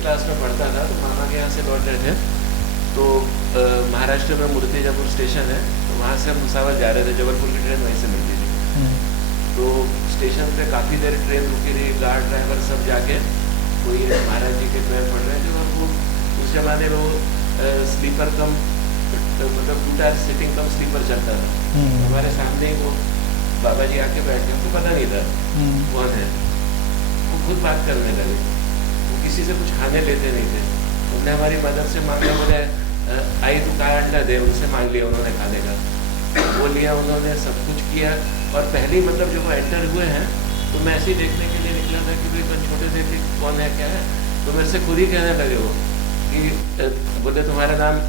Class में पढ़ता था, तो मामा के यहाँ से लौट रहे थे, तो महाराष्ट्र में मूर्तिजापुर स्टेशन है, तो वहाँ से हम भुसावल जा रहे थे, जबलपुर की ट्रेन वहीं से मिलती थी। तो स्टेशन पे काफ़ी देर ट्रेन रुकी रही, गार्ड ड्राइवर सब जाके कोई महाराज जी के पैर पड़ रहे थे, और वो उस जमाने में वो स्लीपर कम मतलब 2 टायर सीटिंग कम स्लीपर चलता था। हमारे सामने ही वो बाबा जी आके बैठ गए, उनको पता नहीं था कौन है। वो खुद बात करने लगे, वो किसी से कुछ खाने लेते नहीं थे। उन्होंने हमारी मदद से मांगा, बोले आई तो का अंडा दे, उनसे मांग लिया उन्होंने खाने का, वो लिया उन्होंने, सब कुछ किया। और पहले मतलब जब वो एंटर हुए हैं, तो मैं ऐसे ही देखने के लिए निकला था कि भाई इतना छोटे से कि कौन है क्या है, तो मेरे से खुद ही कहने लगे वो कि बोले तुम्हारा नाम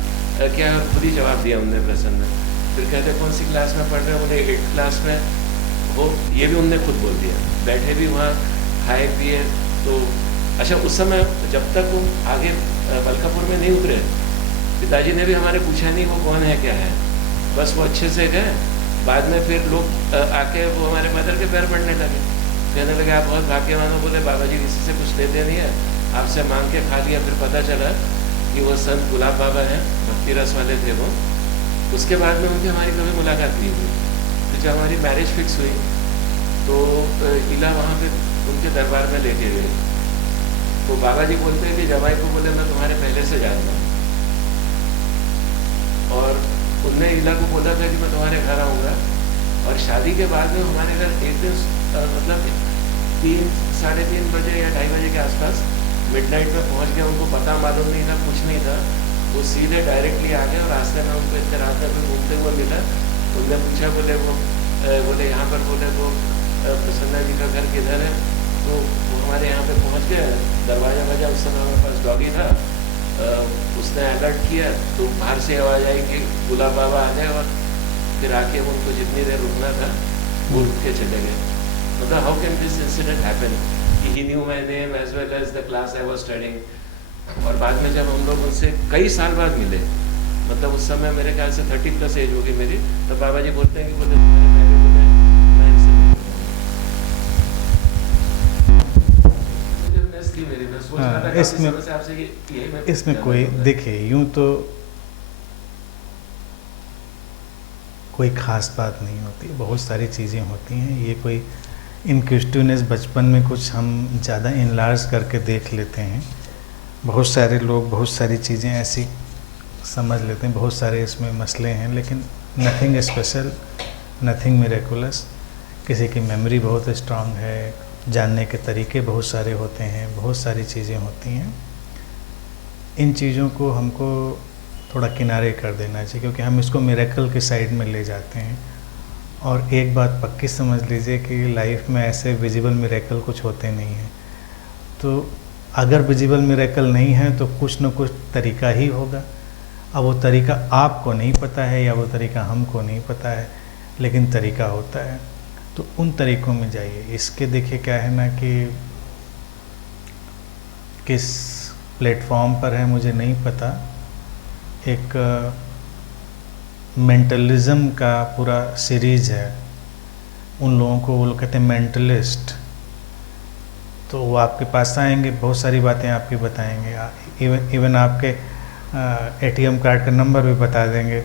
क्या है, और खुद ही जवाब दिया उनने प्रसन्न। फिर कहते कौन सी क्लास में पढ़ रहे हो, बोले 8th क्लास में। वो ये भी उनने खुद बोल दिया। बैठे भी वहाँ, खाए पिए। तो अच्छा, उस समय जब तक वो आगे मलकापुर में नहीं उतरे, पिताजी ने भी हमारे पूछा नहीं वो कौन है क्या है, बस वो अच्छे से गए। बाद में फिर लोग आके वो हमारे मदर के पैर पड़ने लगे, कहने लगे आप बहुत भाग्यवान हो, बोले बाबा जी किसी से कुछ लेते नहीं है, आपसे मांग के खा लिया। फिर पता चला कि वो संत गुलाब बाबा हैं, भक्ति रस वाले थे वो। उसके बाद में उनकी हमारी कभी मुलाकात नहीं हुई। तो जब हमारी मैरिज फिक्स हुई, तो इला वहाँ पे उनके दरबार में लेके गए। तो बाबा जी बोलते हैं कि जवाई को बोले मैं तुम्हारे पहले से जानता हूँ, और उनने इला को बोला था कि मैं तुम्हारे घर आऊँगा। और शादी के बाद में हमारे घर एक दिन मतलब 3, साढ़े 3 बजे या 2:30 बजे के आसपास मिडनाइट में पहुंच गए। उनको पता मालूम नहीं था, कुछ नहीं था, वो सीधे डायरेक्टली आ गए। और रास्ते में उनको इतने रास्ते में घूमते हुए मिला। उनने पूछा, बोले यहाँ पर बोले वो प्रसन्ना जी का घर किधर है। तो वो हमारे यहाँ पे पहुँच गए, दरवाज़ा बजा। उस समय हमारे पास डॉगी था, उसने अलर्ट किया, तो बाहर से आवाज़ आई कि गुलाब बाबा आ गए। और फिर आके उनको जितनी देर रुकना था वो रुक के चले गए। मतलब how can this incident happen कि he knew my name as well as the class I was studying. और बाद में जब हम लोग उनसे कई साल बाद मिले, मतलब उस समय मेरे ख्याल से 30+ एज होगी मेरी, तो बाबा जी बोलते हैं कि बोले तुम्हारे पहले बोले मैं इनसे थी मेरी, मैं सोच रहा था काफी समय से आपसे यही इसमें कोई देखिए यूं तो कोई ख़ास बात नहीं होती, बहुत सारी चीज़ें होती हैं। ये कोई इनक्विजिटिवनेस बचपन में कुछ हम ज़्यादा इनलार्ज करके देख लेते हैं। बहुत सारे लोग बहुत सारी चीज़ें ऐसी समझ लेते हैं, बहुत सारे इसमें मसले हैं, लेकिन नथिंग स्पेशल, नथिंग मिरेकुलस। किसी की मेमोरी बहुत स्ट्रांग है, जानने के तरीके बहुत सारे होते हैं, बहुत सारी चीज़ें होती हैं। इन चीज़ों को हमको थोड़ा किनारे कर देना चाहिए, क्योंकि हम इसको मिरेकल के साइड में ले जाते हैं। और एक बात पक्की समझ लीजिए कि लाइफ में ऐसे विजिबल मिरेकल कुछ होते नहीं हैं। तो अगर विजिबल मिरेकल नहीं है तो कुछ न कुछ तरीका ही होगा। अब वो तरीका आपको नहीं पता है या वो तरीका हमको नहीं पता है, लेकिन तरीका होता है, तो उन तरीक़ों में जाइए। इसके देखिए क्या है ना कि किस प्लेटफॉर्म पर है मुझे नहीं पता, एक मेंटलिज्म का पूरा सीरीज़ है। उन लोगों को वो लोग कहते हैं मेंटलिस्ट। तो वो आपके पास आएंगे, बहुत सारी बातें आपकी बताएंगे, इवन आपके ATM कार्ड का नंबर भी बता देंगे,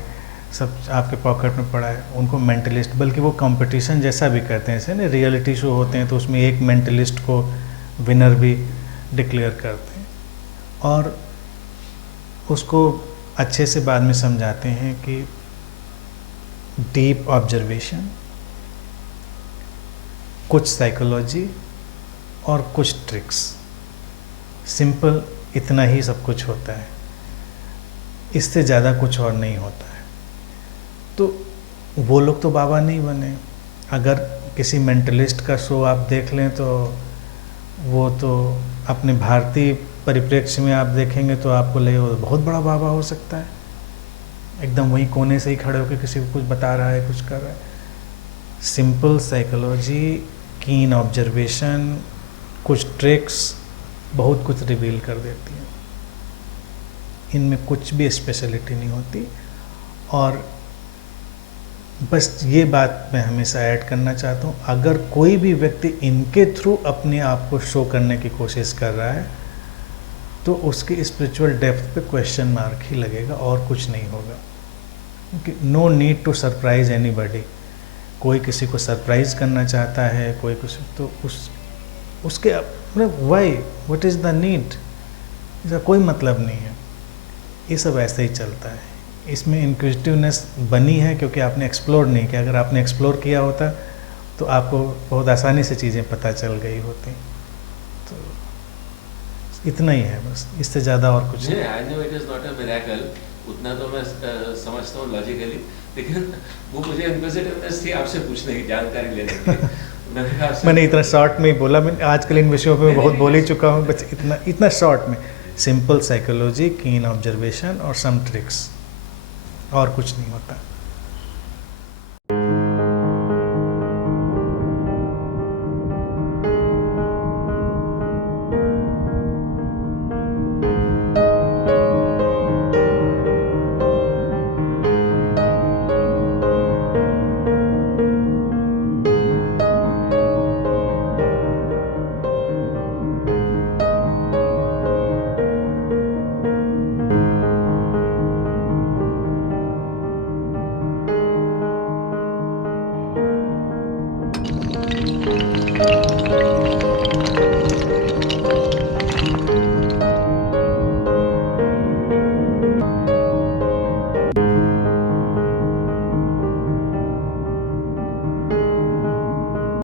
सब आपके पॉकेट में पड़ा है। उनको मेंटलिस्ट, बल्कि वो कंपटीशन जैसा भी करते हैं। जैसे ना रियलिटी शो होते हैं तो उसमें एक मेंटलिस्ट को विनर भी डिक्लेयर करते हैं, और उसको अच्छे से बाद में समझाते हैं कि डीप ऑब्जर्वेशन, कुछ साइकोलॉजी और कुछ ट्रिक्स, सिंपल इतना ही सब कुछ होता है, इससे ज़्यादा कुछ और नहीं होता है। तो वो लोग तो बाबा नहीं बने। अगर किसी मेंटलिस्ट का शो आप देख लें तो वो तो अपने भारतीय परिप्रेक्ष्य में आप देखेंगे तो आपको लगेगा बहुत बड़ा बाबा हो सकता है, एकदम वहीं कोने से ही खड़े होकर किसी को कुछ बता रहा है, कुछ कर रहा है। सिंपल साइकोलॉजी, कीन ऑब्जर्वेशन, कुछ ट्रिक्स बहुत कुछ रिवील कर देती हैं। इनमें कुछ भी स्पेशलिटी नहीं होती। और बस ये बात मैं हमेशा ऐड करना चाहता हूँ, अगर कोई भी व्यक्ति इनके थ्रू अपने आप को शो करने की कोशिश कर रहा है तो उसकी स्पिरिचुअल डेप्थ पे क्वेश्चन मार्क ही लगेगा और कुछ नहीं होगा। No need to surprise anybody. कोई किसी को सरप्राइज करना चाहता है, कोई कुछ, तो उसके मतलब why, what is the need, इसका कोई मतलब नहीं है। ये सब ऐसे ही चलता है। इसमें इंक्विजिटिवनेस बनी है क्योंकि आपने एक्सप्लोर नहीं किया। अगर आपने एक्सप्लोर किया होता तो आपको बहुत आसानी से चीज़ें पता चल गई होती। तो इतना ही है बस, इससे ज़्यादा और कुछ नहीं। I know it is not a miracle, उतना तो मैं समझता हूँ लॉजिकली, लेकिन वो मुझे इंक्विजिटिवनेस थी आपसे पूछने की, जानकारी लेने की। मैंने इतना शॉर्ट में ही बोला। मैं आजकल इन विषयों पे मैं बहुत बोल ही चुका हूँ, बस इतना शॉर्ट में। सिंपल साइकोलॉजी, कीन ऑब्जर्वेशन और सम ट्रिक्स, और कुछ नहीं होता।